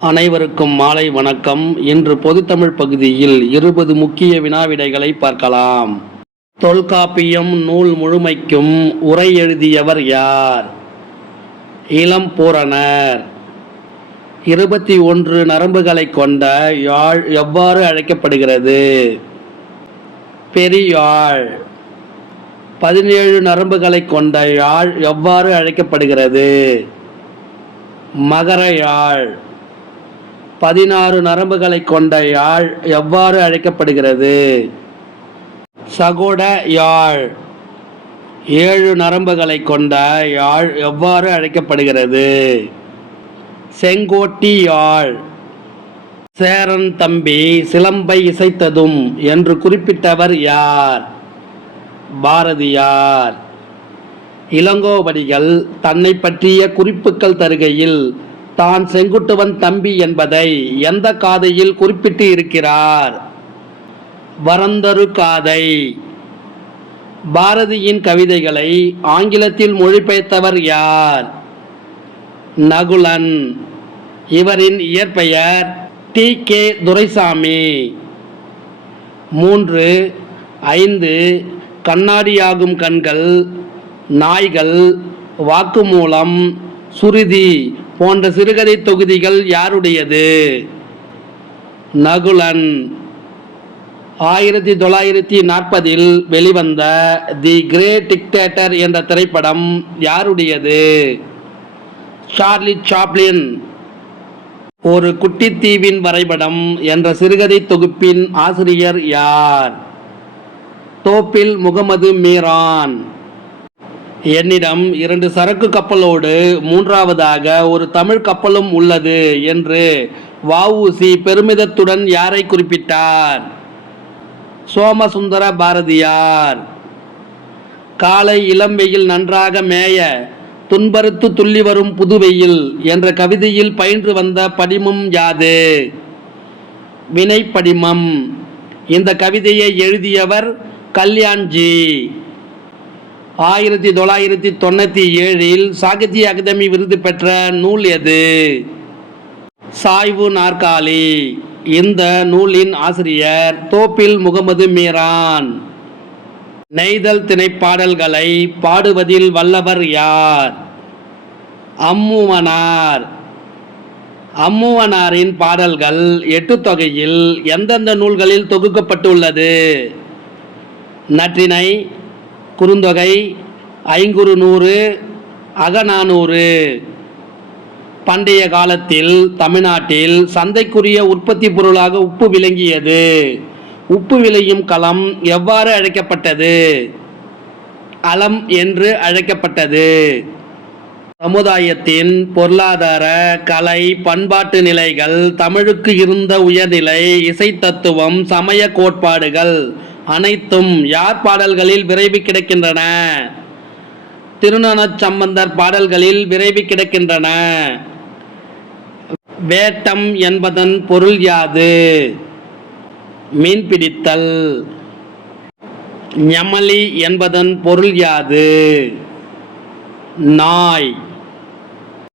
அனைவருக்கும் மாலை வணக்கம். இன்று பொதுத்தமிழ் பகுதியில் 20 முக்கிய வினாவிடைகளை பார்க்கலாம். தொல்காப்பியம் நூல் முழுமைக்கும் உரை எழுதியவர் யார்? இளம்பூரணர். 21 நரம்புகளை கொண்ட யாழ் எவ்வாறு அழைக்கப்படுகிறது? பெரியாழ். 17 நரம்புகளை கொண்ட யாழ் எவ்வாறு அழைக்கப்படுகிறது? மகர யாழ். 16 நரம்புகளை கொண்ட யாழ் எவ்வாறு அழைக்கப்படுகிறது? சகோட யாழ். 7 நரம்புகளை கொண்ட யாழ் எவ்வாறு அழைக்கப்படுகிறது? செங்கோட்டி யாழ். சேரன் தம்பி சிலம்பை இசைத்ததும் என்று குறிப்பிட்டவர் யார்? பாரதியார். இளங்கோவடிகள் தன்னை பற்றிய குறிப்புகள் தருகையில் தான் செங்குட்டுவன் தம்பி என்பதை எந்த காதையில் குறிப்பிட்டு இருக்கிறார்? வரந்தரு காதை. பாரதியின் கவிதைகளை ஆங்கிலத்தில் மொழிபெயர்த்தவர் யார்? நகுலன். இவரின் இயற்பெயர் டி.கே. துரைசாமி. 3, 5 கண்ணாடியாகும் கண்கள், நாய்கள், வாக்குமூலம், சுருதி போன்ற சிறுகதை தொகுதிகள் யாருடையது? நகுலன். 1940 வெளிவந்த தி கிரேட் டிக்டேட்டர் என்ற திரைப்படம் யாருடையது? Charlie Chaplin. ஒரு குட்டித்தீவின் வரைபடம் என்ற சிறுகதை தொகுப்பின் ஆசிரியர் யார்? தோப்பில் முகமது மீரான். என்னிடம் 2 சரக்கு கப்பலோடு 3வதாக ஒரு தமிழ் கப்பலும் உள்ளது என்று வ.உ.சி. பெருமிதத்துடன் யாரை குறிப்பிட்டார்? சோமசுந்தர பாரதியார். காலை இளம்பெயில் நன்றாக மேய துன்பறுத்து துள்ளி வரும் புதுவெயில் என்ற கவிதையில் பயின்று வந்த படிமம் யாது? வினைப்படிமம். இந்த கவிதையை எழுதியவர் கல்யாண்ஜி. 1997 சாகித்ய அகாதமி விருது பெற்ற நூல் எது? சாய்வு நாற்காலி. இந்த நூலின் ஆசிரியர் தோப்பில் முகமது மீரான். நெய்தல் திணைப்பாடல்களை பாடுவதில் வல்லவர் யார்? அம்முவனார். அம்முவனாரின் பாடல்கள் 8 தொகையில் எந்தெந்த நூல்களில் தொகுக்கப்பட்டுள்ளது? நற்றிணை, குறுந்தொகை, ஐங்குறுநூறு, அகநானூறு. பண்டைய காலத்தில் தமிழ்நாட்டில் சந்தைக்குரிய உற்பத்தி பொருளாக உப்பு விளங்கியது. உப்பு விளையும் களம் எவ்வாறு அழைக்கப்பட்டது? அலம் என்று அழைக்கப்பட்டது. சமுதாயத்தின் பொருளாதார, கலை, பண்பாட்டு நிலைகள், தமிழுக்கு இருந்த உயர்நிலை, இசை தத்துவம், சமய கோட்பாடுகள் அனைத்தும் யார் பாடல்களில் விரைவி கிடக்கின்றன? திருஞானச் சம்பந்தர் பாடல்களில் விரைவி கிடக்கின்றன. வேட்டம் என்பதன் பொருள் யாது? மீன்பிடித்தல். ஞமலி என்பதன் பொருள் யாது? நாய்.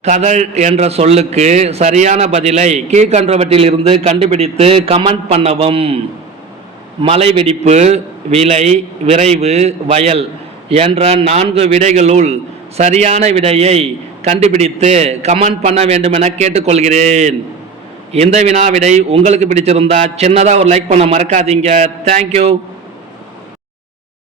கதழ் என்ற சொல்லுக்கு சரியான பதிலை கீழ்கண்டவற்றிலிருந்து கண்டுபிடித்து கமெண்ட் பண்ணவும். மலை வெடிப்பு, விலை, விரைவு, வயல் என்ற 4 விடைகளுள் சரியான விடையை கண்டுபிடித்து கமெண்ட் பண்ண வேண்டும் என கேட்டுக்கொள்கிறேன். இந்த வினா விடை உங்களுக்கு பிடிச்சிருந்தா சின்னதாக ஒரு லைக் பண்ண மறக்காதீங்க. தேங்க்யூ.